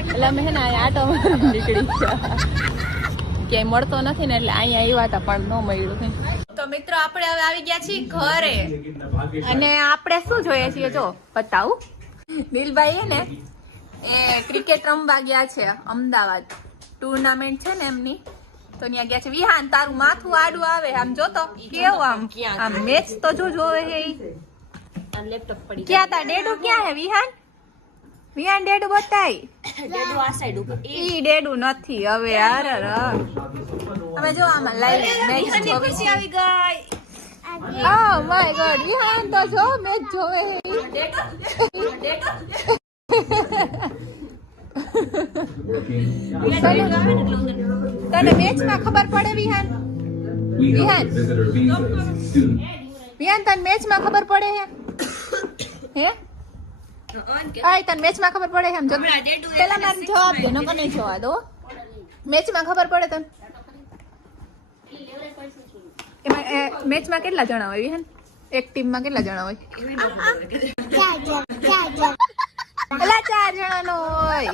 એટલે અમે હે ને આટો નીકળી ગયા, ક્યાંય મળતો નથી ને એટલે અહીંયા આવ્યા હતા પણ ન મળ્યું. તો મિત્રો આપણે હવે આવી ગયા છીએ ઘરે અને આપણે શું જોઈએ છીએ જો બતાવું. દિલભાઈ હે ને એ ક્રિકેટ રમવા ગયા છે અમદાવાદ, ટુર્નામેન્ટ છે ને એમની, તો ત્યાં ગયા છે. વિહાન તારું માથું આડું આવે આમ જોતો કેવું આમ મેચ તો જો જોવે હે. લેપટોપ પડી ક્યાં તા ડેડુ ક્યાં હે વિહાન? વિહાન ડેડુ બતાય. ડેડુ આ સાઈડ ઉપર. ઈ ડેડુ નથી હવે. અરે તમે જો આમાં લાઈવ મેચ જોવી છે. આવી ગઈ. ઓ માય ગોડ વિહાન તો જો મેચ જોવે હે. તને મેચમાં ખબર પડે વિહાન? વિહાન વિહાન તને મેચમાં ખબર પડે હે? આય તને મેચમાં ખબર પડે એમ જો પેલા મને જવાબ દે, નકર નહીં જવા દો. મેચમાં ખબર પડે તને? એમાં મેચમાં કેટલા જણા હોય વિહાન? એક ટીમમાં કેટલા જણા હોય? એલા 4 જણાનો હોય.